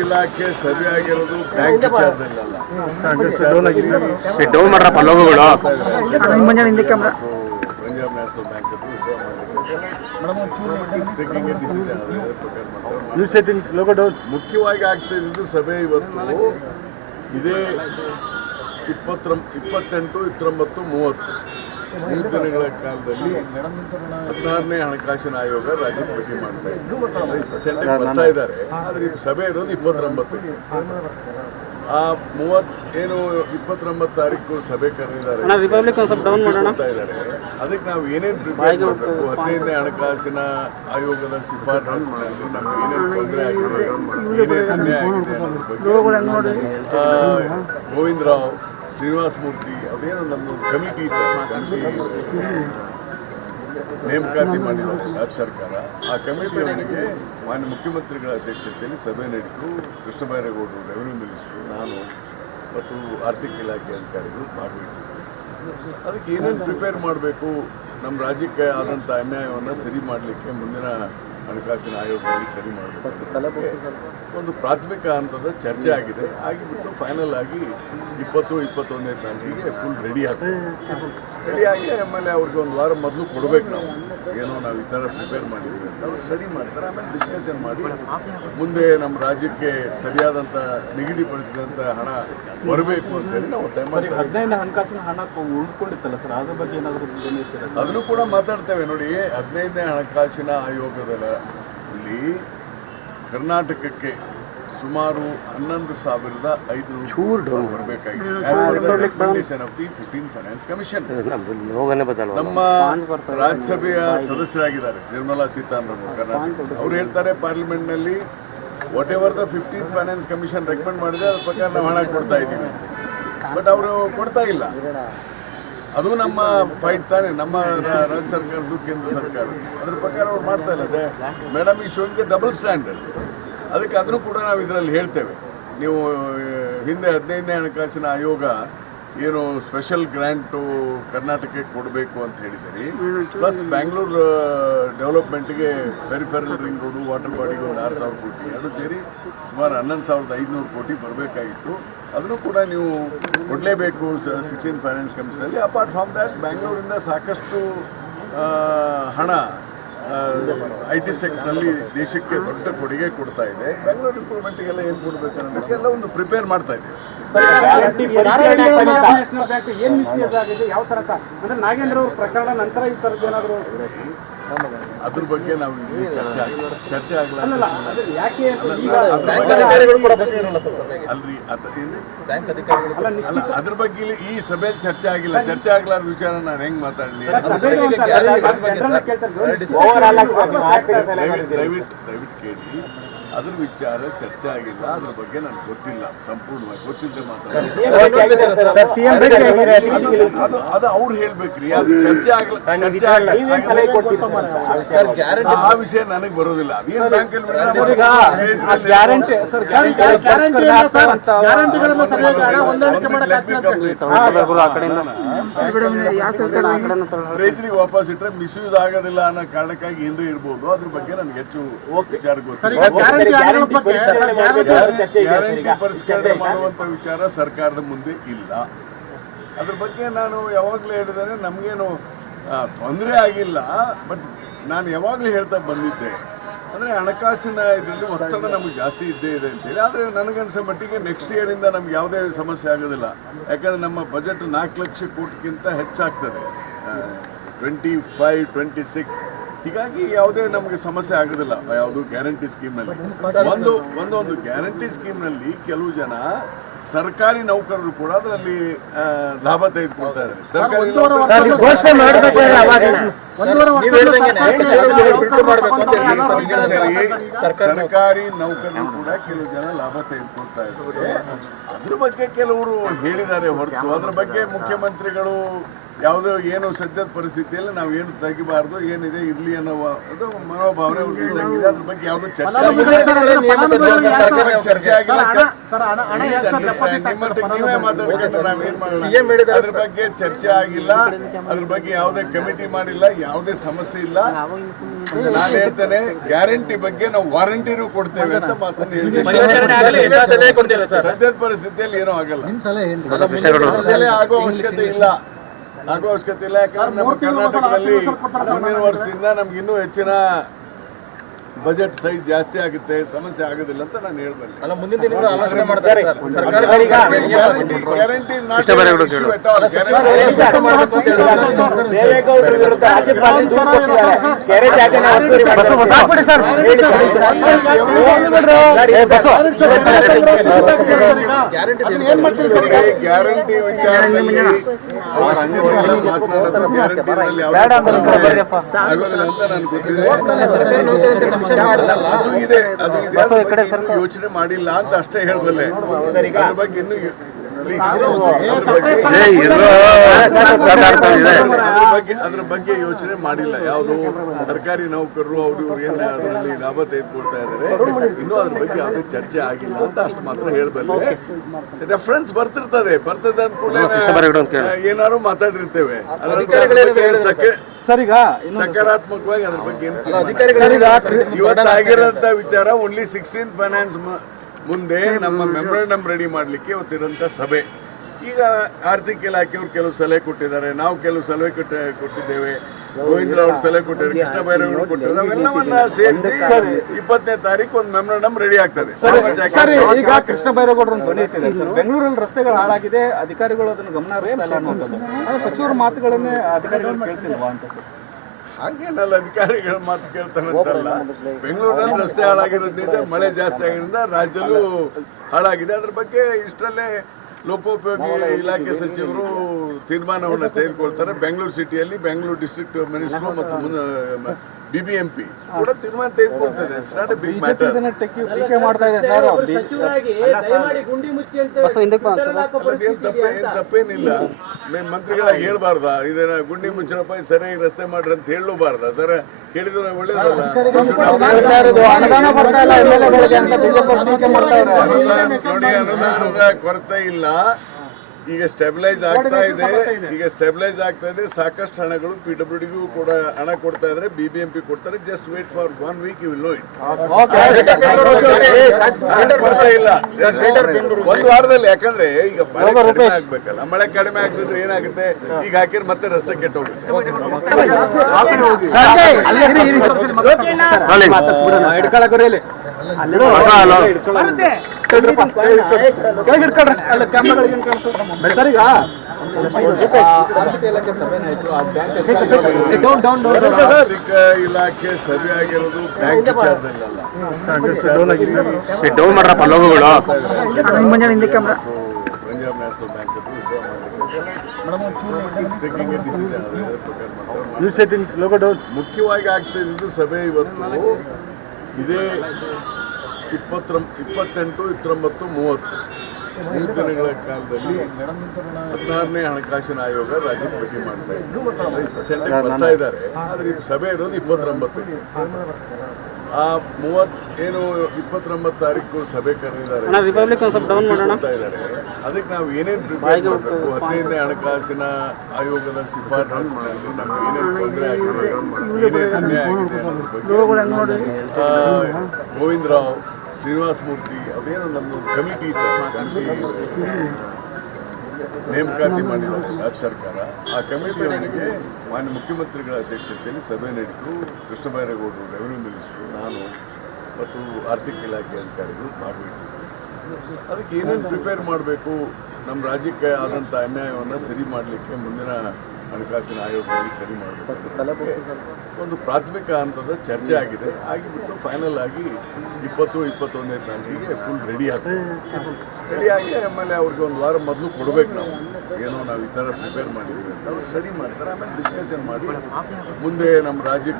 ಇಲಾಖೆ ಸಭೆ ಆಗಿರೋದು ಬ್ಯಾಂಕ್ ಡೌನ್ ಮಾಡ್ರಪ್ಪ ಲೋಗೋಗಳು. ಪಂಜಾಬ್ ನ್ಯಾಷನಲ್ ಬ್ಯಾಂಕ್ ಮುಖ್ಯವಾಗಿ ಆಗ್ತಾ ಇದ್ದು ಸಭೆ ಇವತ್ತು ಇದೇ 28, 29, 30 3 ದಿನಗಳ ಕಾಲದಲ್ಲಿ 16ನೇ ಹಣಕಾಸಿನ ಆಯೋಗ ರಾಜ್ಯಕ್ಕೆ ಭೇಟಿ ಮಾಡ್ತಾ ಇದ್ರು. 28ಕ್ಕೆ ಬರ್ತಾ ಇದ್ದಾರೆ, ಆದರೆ ಸಭೆ ಇರೋದು 29. ಆ 29 ತಾರೀಕು ಸಭೆ ಕರೆದಿದ್ದಾರೆ. ಅದಕ್ಕೆ ನಾವು ಏನೇನು ಪ್ರಿಪೇರ್ ಮಾಡಬೇಕು, 15ನೇ ಹಣಕಾಸಿನ ಆಯೋಗದ ಶಿಫಾರಸಿನಲ್ಲಿ ನಮ್ಗೆ ಏನೇನು ತೊಂದರೆ ಆಗಿದೆ, ಏನೇನು ಅನ್ಯಾಯ ಆಗಿದೆ ಅನ್ನೋದ್ರ ಬಗ್ಗೆ ಗೋವಿಂದರಾವ್, ಶ್ರೀನಿವಾಸ ಮೂರ್ತಿ ಅದೇನೋ ನಮ್ಮದು ಕಮಿಟಿ ಇದ್ದಾರೆ, ಕಮಿಟಿ ನೇಮಕಾತಿ ಮಾಡಿದ್ದಾರೆ ರಾಜ್ಯ ಸರ್ಕಾರ. ಆ ಕಮಿಟಿಯೊಂದಿಗೆ ಮಾನ್ಯ ಮುಖ್ಯಮಂತ್ರಿಗಳ ಅಧ್ಯಕ್ಷತೆಯಲ್ಲಿ ಸಭೆ ನಡೆಯಿತು. ಕೃಷ್ಣ ಬೈರೇಗೌಡರು, ರೆವಿನ್ಯೂ ಮಿನಿಸ್ಟ್ರು, ನಾನು ಮತ್ತು ಆರ್ಥಿಕ ಇಲಾಖೆ ಅಧಿಕಾರಿಗಳು ಭಾಗವಹಿಸಿದ್ವಿ. ಅದಕ್ಕೆ ಏನೇನು ಪ್ರಿಪೇರ್ ಮಾಡಬೇಕು, ನಮ್ಮ ರಾಜ್ಯಕ್ಕೆ ಆದಂಥ ಅನ್ಯಾಯವನ್ನು ಸರಿ ಮಾಡಲಿಕ್ಕೆ ಮುಂದಿನ ಹಣಕಾಸಿನ ಆಯೋಗದಲ್ಲಿ ಸರಿ ಮಾಡಬೇಕು ಒಂದು ಪ್ರಾಥಮಿಕ ಹಂತದ ಚರ್ಚೆ ಆಗಿದೆ. ಆಗಿಬಿಟ್ಟು ಫೈನಲ್ ಆಗಿ 20, 21ನೇ ತಾರೀಕಿಗೆ ಫುಲ್ ರೆಡಿಯಾಗಿ ಆಮೇಲೆ ಅವ್ರಿಗೆ ಒಂದು ವಾರ ಮೊದಲು ಕೊಡಬೇಕು. ನಾವು ಏನೋ ನಾವು ಈ ಥರ ಪ್ರಿಪೇರ್ ಮಾಡಿದ್ದೀವಿ ಅಂತ ಅವ್ರು ಸ್ಟಡಿ ಮಾಡ್ತಾರೆ. ಆಮೇಲೆ ಡಿಸ್ಕಷನ್ ಮಾಡಿ ಮುಂದೆ ನಮ್ಮ ರಾಜ್ಯಕ್ಕೆ ಸರಿಯಾದಂಥ ನಿಗದಿಪಡಿಸಿದಂಥ ಹಣ ಬರಬೇಕು ಅಂತೇಳಿ ನಾವು ಒತ್ತಾಯ ಮಾಡ್ತೀವಿ. 15ನೇ ಹಣಕಾಸಿನ ಹಣ ಉಳ್ಕೊಂಡಿತ್ತಲ್ಲ ಸರ್, ಅದ್ರ ಬಗ್ಗೆ ಏನಾದರೂ ಅದನ್ನು ಕೂಡ ಮಾತಾಡ್ತೇವೆ. ನೋಡಿ, 15ನೇ ಹಣಕಾಸಿನ ಆಯೋಗದಲ್ಲಿ ಕರ್ನಾಟಕಕ್ಕೆ ಸುಮಾರು 11,500 ಬರಬೇಕಾಗಿದೆ. ನಮ್ಮ ರಾಜ್ಯಸಭೆಯ ಸದಸ್ಯರಾಗಿದ್ದಾರೆ ನಿರ್ಮಲಾ ಸೀತಾರಾಮನ್ ಕರ್ನಾಟಕ. ಅವ್ರು ಹೇಳ್ತಾರೆ ಪಾರ್ಲಿಮೆಂಟ್ನಲ್ಲಿ whatever the 15th finance commission recommend ಮಾಡಿದ್ರೆ ಅದ್ರ ಪ್ರಕಾರ ನಾವು ಹಣ ಕೊಡ್ತಾ ಇದ್ದೀವಿ ಅಂತ. ಬಟ್ ಅವರು ಕೊಡ್ತಾ ಇಲ್ಲ. ಅದು ನಮ್ಮ ಫೈಟ್ ತಾನೆ, ನಮ್ಮ ರಾಜ್ಯ ಸರ್ಕಾರದ್ದು ಕೇಂದ್ರ ಸರ್ಕಾರ ಅದ್ರ ಪ್ರಕಾರ ಅವ್ರು ಮಾಡ್ತಾ ಇಲ್ಲ. ಮೇಡಮ್ ಈ ಶೋಗೆ ಡಬಲ್ ಸ್ಟ್ಯಾಂಡರ್ಡ್. ಅದಕ್ಕೆ ಅದನ್ನು ಕೂಡ ನಾವು ಇದರಲ್ಲಿ ಹೇಳ್ತೇವೆ. ನೀವು ಹಿಂದೆ 15ನೇ ಹಣಕಾಸಿನ ಆಯೋಗ ಏನು ಸ್ಪೆಷಲ್ ಗ್ರ್ಯಾಂಟು ಕರ್ನಾಟಕಕ್ಕೆ ಕೊಡಬೇಕು ಅಂತ ಹೇಳಿದ್ದೀರಿ, ಪ್ಲಸ್ ಬ್ಯಾಂಗ್ಳೂರು ಡೆವಲಪ್ಮೆಂಟ್ಗೆ ಪೆರಿಫೆರಲ್ ರಿಂಗ್ ರೋಡು, ವಾಟರ್ ಬಾಡಿಗೆ ಒಂದು 6,000 ಕೋಟಿ, ಎರಡು ಸೇರಿ ಸುಮಾರು 11,500 ಕೋಟಿ ಬರಬೇಕಾಗಿತ್ತು. ಅದನ್ನು ಕೂಡ ನೀವು ಕೊಡಲೇಬೇಕು 16th ಫೈನಾನ್ಸ್ ಕಮಿಷನಲ್ಲಿ. ಅಪಾರ್ಟ್ ಫ್ರಮ್ ದ್ಯಾಟ್ ಬ್ಯಾಂಗ್ಳೂರಿಂದ ಸಾಕಷ್ಟು ಹಣ IT ಸೆಕ್ಟರ್ನಲ್ಲಿ ದೇಶಕ್ಕೆ ದೊಡ್ಡ ಕೊಡುಗೆ ಕೊಡ್ತಾ ಇದೆ. ಬೆಂಗಳೂರು ಇಂಪ್ರೂವ್ಮೆಂಟ್ಗೆಲ್ಲ ಏನು ಕೊಡಬೇಕು ಅನ್ನೋದಕ್ಕೆಲ್ಲ ಒಂದು ಪ್ರಿಪೇರ್ ಮಾಡ್ತಾ ಇದ್ದೀವಿ. ಅದ್ರ ಬಗ್ಗೆ ನಾವು ಇಲ್ಲಿ ಚರ್ಚೆ ಆಗಲ್ಲ ಅಲ್ರಿ. ಅದ್ರ ಬಗ್ಗೆ ಈ ಸಭೆಯಲ್ಲಿ ಚರ್ಚೆ ಆಗಿಲ್ಲ. ಚರ್ಚೆ ಆಗ್ಲಾರ್ದ ವಿಚಾರ ನಾನು ಹೆಂಗ್ ಮಾತಾಡಲಿ? ದಯವಿಟ್ಟು ಕೇಳಿ. ಅದ್ರ ವಿಚಾರ ಚರ್ಚೆ ಆಗಿಲ್ಲ. ಅದ್ರ ಬಗ್ಗೆ ನನಗೆ ಗೊತ್ತಿಲ್ಲ, ಸಂಪೂರ್ಣವಾಗಿ ಗೊತ್ತಿದ್ದೆ ಮಾತಾಡ್ತೀನಿ. ಅದು ಅವ್ರು ಹೇಳ್ಬೇಕ್ರಿ. ಅದು ಚರ್ಚೆ ಆಗಲ್ಲ. ಆ ವಿಷಯ ನನಗೆ ಬರೋದಿಲ್ಲ. ಟ್ರೆಜರಿ ವಾಪಸ್ ಇಟ್ಟರೆ ಮಿಸ್ಯೂಸ್ ಆಗೋದಿಲ್ಲ ಅನ್ನೋ ಕಾರಣಕ್ಕಾಗಿ ಏನ್ರಿ ಇರ್ಬೋದು. ಅದ್ರ ಬಗ್ಗೆ ನನಗೆ ಹೆಚ್ಚು ವಿಚಾರ ಗೊತ್ತಿಲ್ಲ. ಗ್ಯಾರಂಟಿ ಪರಿಷ್ಕರಣೆ ಮಾಡುವಂತ ವಿಚಾರ ಸರ್ಕಾರದ ಮುಂದೆ ಇಲ್ಲ. ಅದ್ರ ಬಗ್ಗೆ ನಾನು ಯಾವಾಗಲೂ ಹೇಳಿದರೆ ನಮಗೇನು ತೊಂದರೆ ಆಗಿಲ್ಲ. ಬಟ್ ನಾನು ಯಾವಾಗಲೂ ಹೇಳ್ತಾ ಬಂದಿದ್ದೆ, ಅಂದರೆ ಹಣಕಾಸಿನ ಇದರಲ್ಲಿ ಒತ್ತಡ ನಮಗೆ ಜಾಸ್ತಿ ಇದ್ದೇ ಇದೆ ಅಂತೇಳಿ. ಆದರೆ ನನಗನ್ಸೋ ಮಟ್ಟಿಗೆ ನೆಕ್ಸ್ಟ್ ಇಯರಿಂದ ನಮ್ಗೆ ಯಾವುದೇ ಸಮಸ್ಯೆ ಆಗೋದಿಲ್ಲ. ಯಾಕಂದರೆ ನಮ್ಮ ಬಜೆಟ್ 4 ಲಕ್ಷ ಕೋಟಿಗಿಂತ ಹೆಚ್ಚಾಗ್ತದೆ 25, 26. ಹೀಗಾಗಿ ಯಾವುದೇ ನಮಗೆ ಸಮಸ್ಯೆ ಆಗೋದಿಲ್ಲ. ಯಾವುದು ಗ್ಯಾರಂಟಿ ಸ್ಕೀಮ್ನಲ್ಲಿ ಒಂದೊಂದು ಗ್ಯಾರಂಟಿ ಸ್ಕೀಮ್ನಲ್ಲಿ ಕೆಲವು ಜನ ಸರ್ಕಾರಿ ನೌಕರರು ಕೂಡ ಅದರಲ್ಲಿ ಲಾಭ ತೆಗೆದುಕೊಳ್ತಾ ಇದ್ದಾರೆ. ಸರ್ಕಾರಿ ನೌಕರರು ಕೂಡ ಕೆಲವು ಜನ ಲಾಭ ತೆಗೆದುಕೊಳ್ತಾ ಇದ್ದಾರೆ. ಅದ್ರ ಬಗ್ಗೆ ಕೆಲವರು ಹೇಳಿದ್ದಾರೆ ಹೊರತು ಅದ್ರ ಬಗ್ಗೆ ಮುಖ್ಯಮಂತ್ರಿಗಳು ಯಾವುದೋ ಏನು ಸದ್ಯದ ಪರಿಸ್ಥಿತಿಯಲ್ಲಿ ನಾವು ಏನು ತೆಗಿಬಾರ್ದು, ಏನಿದೆ ಇರಲಿ ಅನ್ನೋ ಅದು ಮನೋಭಾವನೆ ಇದ್ದಂಗಿದೆ. ಅದ್ರ ಬಗ್ಗೆ ಯಾವುದೋ ಚರ್ಚೆ ಆಗಿಲ್ಲ. ನೀವೇ ಮಾತಾಡ್ಕೊಂಡು ನಾವೇನ್ ಮಾಡೋಣ, ಅದ್ರ ಬಗ್ಗೆ ಚರ್ಚೆ ಆಗಿಲ್ಲ. ಅದ್ರ ಬಗ್ಗೆ ಯಾವುದೇ ಕಮಿಟಿ ಮಾಡಿಲ್ಲ, ಯಾವುದೇ ಸಮಸ್ಯೆ ಇಲ್ಲ. ನಾನು ಹೇಳ್ತೇನೆ, ಗ್ಯಾರಂಟಿ ಬಗ್ಗೆ ನಾವು ವಾರಂಟಿನೂ ಕೊಡ್ತೇವೆ ಅಂತ ಮಾತನ್ನು ಹೇಳ್ತೇನೆ. ಸದ್ಯದ ಪರಿಸ್ಥಿತಿಯಲ್ಲಿ ಏನೂ ಆಗಲ್ಲ, ಆಗೋ ಅವಶ್ಯಕತೆ ಇಲ್ಲ. ಯಾಕಂದ್ರೆ ನಮ್ಮ ಕರ್ನಾಟಕದಲ್ಲಿ ಮುಂದಿನ ವರ್ಷದಿಂದ ನಮ್ಗೆ ಇನ್ನೂ ಹೆಚ್ಚಿನ ಬಜೆಟ್ ಸೈಜ್ ಜಾಸ್ತಿ ಆಗುತ್ತೆ, ಸಮಸ್ಯೆ ಆಗೋದಿಲ್ಲ ಅಂತ ನಾನು ಹೇಳ್ಬಲ್ಲೆ. ಗ್ಯಾರಂಟಿ ವಿಚಾರದಲ್ಲಿ ಮಾತನಾಡೋದು ಗ್ಯಾರಂಟಿನಲ್ಲಿ ಆಗೋದಿಲ್ಲ ಅಂತ ನಾನು ಕೊಟ್ಟಿದ್ದೆ. ಅದು ಇದೆ ಯೋಚನೆ ಮಾಡಿಲ್ಲ ಅಂತ ಅಷ್ಟೇ ಹೇಳಬಲ್ಲೆ. ಅದ್ರ ಬಗ್ಗೆ ಇನ್ನು ಅದ್ರ ಬಗ್ಗೆ ಯೋಚನೆ ಮಾಡಿಲ್ಲ. ಯಾವುದು ಸರ್ಕಾರಿ ನೌಕರರು ಅವರು ಇವ್ರು ಏನ್ ಅದರಲ್ಲಿ ಲಾಭ ತೆಗೆದುಕೊಳ್ತಾ ಇದಾರೆ, ಇನ್ನೂ ಅದ್ರ ಬಗ್ಗೆ ಯಾವುದೇ ಚರ್ಚೆ ಆಗಿಲ್ಲ ಅಂತ ಅಷ್ಟು ಮಾತ್ರ ಹೇಳಬಲ್ಲೆ. ರೆಫರೆನ್ಸ್ ಬರ್ತದೆ ಅಂದ ಕೂಡಲೇ ಏನಾದ್ರು ಮಾತಾಡಿರ್ತೇವೆ. ಸಕಾರಾತ್ಮಕವಾಗಿ ಅದ್ರ ಬಗ್ಗೆ ಇವತ್ತಾಗಿರೋಂಥ ವಿಚಾರ ಓನ್ಲಿ 16th ಫೈನಾನ್ಸ್ ಮುಂದೆ ನಮ್ಮ ಮೆಮೊರಂಡಮ್ ರೆಡಿ ಮಾಡಲಿಕ್ಕೆ ಇವತ್ತಿರೋಂಥ ಸಭೆ. ಈಗ ಆರ್ಥಿಕ ಇಲಾಖೆಯವರು ಕೆಲವು ಸಲಹೆ ಕೊಟ್ಟಿದ್ದಾರೆ, ನಾವು ಕೆಲವು ಸಲಹೆ ಕೊಟ್ಟಿದ್ದೇವೆ, ಗೋವಿಂದ್ರ ಅವರು ಸಲಹೆ ಕೊಟ್ಟಿದ್ದಾರೆ, ಕೃಷ್ಣ ಬೈರೇಗೌಡರು ಕೊಟ್ಟಿದ್ದಾರೆ. ಅವೆಲ್ಲವನ್ನ ಸೇರಿಸಿ 20ನೇ ತಾರೀಕು ಒಂದು ಮೆಮೊರಂಡಮ್ ರೆಡಿ ಆಗ್ತದೆ. ಈಗ ಕೃಷ್ಣ ಬೈರೇಗೌಡರು ಧ್ವನಿ ಎತ್ತಿದೆ ಸರ್, ಬೆಂಗಳೂರಲ್ಲಿ ರಸ್ತೆಗಳು ಹಾಳಾಗಿದೆ, ಅಧಿಕಾರಿಗಳು ಅದನ್ನು ಗಮನ ಹರಿಸ್ತಾ ಇಲ್ಲ ಅನ್ನುವಂಥದ್ದು. ಸಚಿವರ ಮಾತುಗಳನ್ನೇ ಅಧಿಕಾರಿಗಳು ಕೇಳ್ತಿಲ್ವಾ ಅಂತ ಸರ್? ಹಾಗೇನಲ್ಲ, ಅಧಿಕಾರಿಗಳ ಮಾತು ಕೇಳ್ತಾನಂತಲ್ಲ. ಬೆಂಗಳೂರಲ್ಲಿ ರಸ್ತೆ ಹಾಳಾಗಿರೋದ್ರಿಂದ, ಮಳೆ ಜಾಸ್ತಿ ಆಗಿರೋದ್ರಿಂದ ರಾಜ್ಯದಲ್ಲೂ ಹಾಳಾಗಿದೆ. ಅದ್ರ ಬಗ್ಗೆ ಇಷ್ಟರಲ್ಲೇ ಲೋಕೋಪಯೋಗಿ ಇಲಾಖೆ ಸಚಿವರು ತೀರ್ಮಾನವನ್ನು ತೆಗೆದುಕೊಳ್ತಾರೆ. ಬೆಂಗಳೂರು ಸಿಟಿಯಲ್ಲಿ ಬೆಂಗಳೂರು ಡಿಸ್ಟ್ರಿಕ್ಟ್ ಮಿನಿಸ್ಟ್ರು ಮತ್ತು BBMP ಕೂಡ ತೀರ್ಮಾನ ತೆಗೆದುಕೊಳ್ತದೆ. It's not a big matter. ಏನ್ ತಪ್ಪೇನಿಲ್ಲ. ಮಂತ್ರಿಗಳಾಗಿ ಹೇಳ್ಬಾರ್ದ ಇದನ್ನ ಗುಂಡಿ ಮುಚ್ಚರಪ್ಪ ಸರಿಯಾಗಿ ರಸ್ತೆ ಮಾಡ್ರಿ ಅಂತ ಹೇಳಬಾರ್ದ ಸರ್? ಹೇಳಿದ್ರೆ ಒಳ್ಳೇದಲ್ಲ. ನೋಡಿ, ಅನುದಾನದ ಕೊರತೆ ಇಲ್ಲ. ಈಗ ಸ್ಟೆಬಿಲೈಸ್ ಆಗ್ತಾ ಇದೆ. ಸಾಕಷ್ಟು ಹಣಗಳು PWDಗೂ ಕೂಡ ಹಣ ಕೊಡ್ತಾ ಇದ್ರೆ, BBMP ಕೊಡ್ತಾರೆ. Just wait for 1 week, you will know it. ಕೊರತೆ ಇಲ್ಲ ಒಂದು ವಾರದಲ್ಲಿ. ಯಾಕಂದ್ರೆ ಈಗ ಮಳೆ ಕಡಿಮೆ ಆಗ್ಬೇಕಲ್ಲ. ಮಳೆ ಕಡಿಮೆ ಆಗ್ತಿದ್ರೆ ಏನಾಗುತ್ತೆ, ಈಗ ಹಾಕಿದ್ರೆ ಮತ್ತೆ ರಸ್ತೆ ಕೆಟ್ಟೋಗುತ್ತೆ. ಆರ್ಥಿಕ ಇಲಾಖೆ ಸಭೆ ಆಗಿರೋದು ಬ್ಯಾಂಕ್ ವಿಚಾರದಲ್ಲ. ಪಂಜಾಬ್ ನ್ಯಾಷನಲ್ ಬ್ಯಾಂಕ್ ಮುಖ್ಯವಾಗಿ ಆಗ್ತಿದ್ದು ಸಭೆ ಇವತ್ತು ಇದೇ 28, 29, 30 3 ದಿನಗಳ ಕಾಲದಲ್ಲಿ 16ನೇ ಹಣಕಾಸಿನ ಆಯೋಗ ರಾಜ್ಯಕ್ಕೆ ಭೇಟಿ ಮಾಡ್ತಾ ಇದ್ರು. 28ಕ್ಕೆ ಬರ್ತಾ ಇದ್ದಾರೆ. ಆದ್ರೆ ಈ ಸಭೆ ಇರೋದು 29ಕ್ಕೆ. ಆ 29 ತಾರೀಕು ಸಭೆ ಕರೆದಿದ್ದಾರೆ. ಅದಕ್ಕೆ ನಾವು ಏನೇನು ಪ್ರಿಪೇರ್ ಮಾಡಬೇಕು, 15ನೇ ಹಣಕಾಸಿನ ಆಯೋಗದ ಶಿಫಾರಸ್ಸಿನಲ್ಲಿ ನಮ್ಗೆ ಏನೇನು ತೊಂದರೆ ಆಗಿದೆ, ಏನೇನು ಅನ್ಯಾಯ ಆಗಿದೆ ಅನ್ನೋದ್ರ ಬಗ್ಗೆ ಗೋವಿಂದರಾವ್, ಶ್ರೀನಿವಾಸ ಮೂರ್ತಿ, ಅದೇನೋ ನಮ್ಮದೊಂದು ಕಮಿಟಿ ಇದೆ, ನೇಮಕಾತಿ ಮಾಡಿದ್ದಾರೆ ರಾಜ್ಯ ಸರ್ಕಾರ. ಆ ಕಮಿಟಿಯವರಿಗೆ ಮಾನ್ಯ ಮುಖ್ಯಮಂತ್ರಿಗಳ ಅಧ್ಯಕ್ಷತೆಯಲ್ಲಿ ಸಭೆ ನಡೆಯಿತು. ಕೃಷ್ಣ ಬೈರೇಗೌಡರು, ರೆವಿನ್ಯೂ ಮಿನಿಸ್ಟ್ರು, ನಾನು ಮತ್ತು ಆರ್ಥಿಕ ಇಲಾಖೆ ಅಧಿಕಾರಿಗಳು ಭಾಗವಹಿಸಿದ್ವಿ. ಅದಕ್ಕೆ ಏನೇನು ಪ್ರಿಪೇರ್ ಮಾಡಬೇಕು, ನಮ್ಮ ರಾಜ್ಯಕ್ಕೆ ಆದಂಥ ಅನ್ಯಾಯವನ್ನು ಸರಿ ಮಾಡಲಿಕ್ಕೆ ಮುಂದಿನ ಹಣಕಾಸಿನ ಆಯೋಗದಲ್ಲಿ ಸರಿ ಮಾಡಬೇಕು ಒಂದು ಪ್ರಾಥಮಿಕ ಹಂತದ ಚರ್ಚೆ ಆಗಿದೆ. ಆಗಿಬಿಟ್ಟು ಫೈನಲ್ ಆಗಿ 20-21ನೇ ತಾರೀಕಿಗೆ ಫುಲ್ ರೆಡಿಯಾಗಿ ಆಮೇಲೆ ಅವ್ರಿಗೆ ಒಂದು ವಾರ ಮೊದಲು ಕೊಡಬೇಕು. ನಾವು ಈ ಥರ ಪ್ರಿಪೇರ್ ಮಾಡಿದ್ದೀವಿ ಅಂತ ಅವ್ರು ಸ್ಟಡಿ ಮಾಡ್ತಾರೆ. ಆಮೇಲೆ ಡಿಸ್ಕಷನ್ ಮಾಡಿ ಮುಂದೆ ನಮ್ಮ ರಾಜ್ಯಕ್ಕೆ